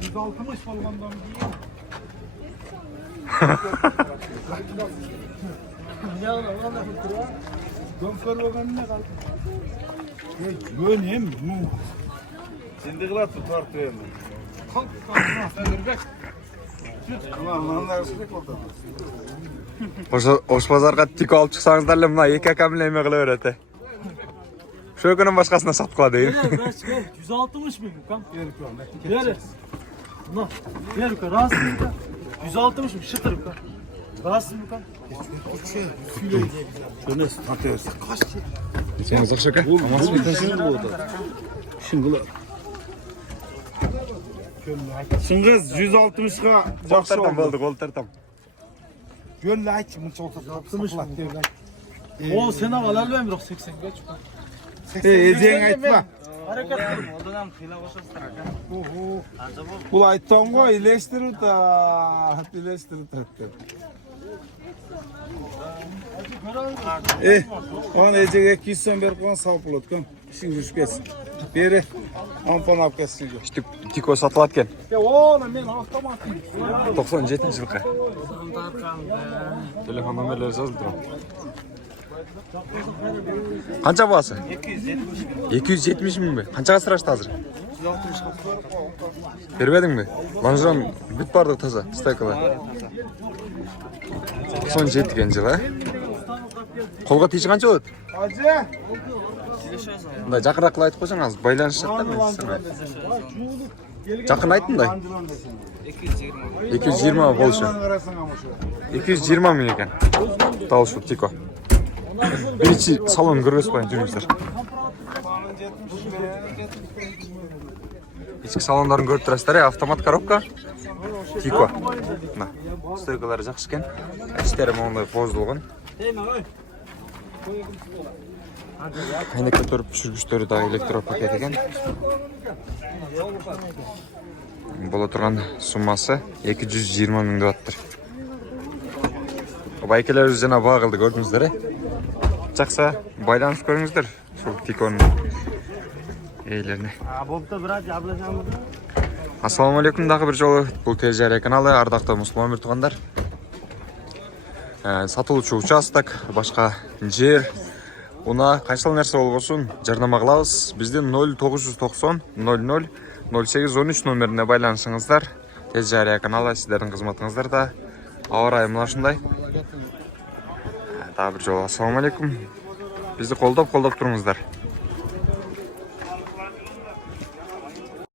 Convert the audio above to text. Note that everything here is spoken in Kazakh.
160 болғандан кейін. Дөнкөр болғанына қалды. Өнем. Сенде қылады тартып енді. Ош базарға түйкі алып шықсаңыздар әлі мұна екі әкәмін әме қылы өрәті. Шөй күнің башқасына сатып қылады дейін. 160 bin kam. Ver. Buna. Ver ka. Rahatsız mı ka? 160 bin şıtır ka. Rahatsız mı ka? Şöyle tartıyoruz. Сен ұзақ шөке? Amaz bir taşın bu da. Şimdi Şыңғыз 160-ға жақсы Қолтартам болды, қолтартам. Gönlü aç mı çok satılmış mı? O sen al almam yok 80 geç. Ezең айтпа. Hareket et. Бұл айттан ғой, илештіріп та. Оған әжеге 200 сом беріп қойған салып болады көм. Ішің жүріп кетсін. Бері, ампан алып кетсін. Үштік тико сатылат кен. Оны мен автоматым. 97 жылқы. Телефон номерлері жазылып тұрам. Қанша бағасы? 270 мың бе? Қаншаға сұрашты азыр? 160. Бербедің бе? Лонжерон бүт барды таза, стайкалы. 97 кен жылы, қолға тиіші қанша өт? Ажы! Жақырақ қылы айтып қойсаң, аз байланыш жақтар мен сізсің. Жақын айтындай? 220 болшы. 220 мың екен. Дауышы тико. Бірінші салон көргіз қойын жүріңіздер. Ешкі салондарын көріп тұрасыздар, автомат коробка. Тико. Стойкалары жақсы кен. Әштері мұндай қоздылған. Айнекте тұрып жүргіштері дағы электропакет екен. Бола тұрған суммасы 220 мың дұғаттыр. Байкелер жана бағылды көрдіңіздер. Жақса байланыс көріңіздер. Сол Тиконың ейлеріне. Ассаламалейкум, дағы бір жолы. Бұл Телжария каналы, ардақты мұсылман бір туғандар. Сатылушы участок, башқа жер, уна қайсыл нәрсе болғасын жарнама қылабыз. Бізден 0990 00 0813 номеріне байланысыңыздар. Телжария каналы сіздердің қызметіңіздерді. Ауа райы мына шындай. Тағы бір жолы ассаламалейкум. Бізді қолдап тұрыңыздар.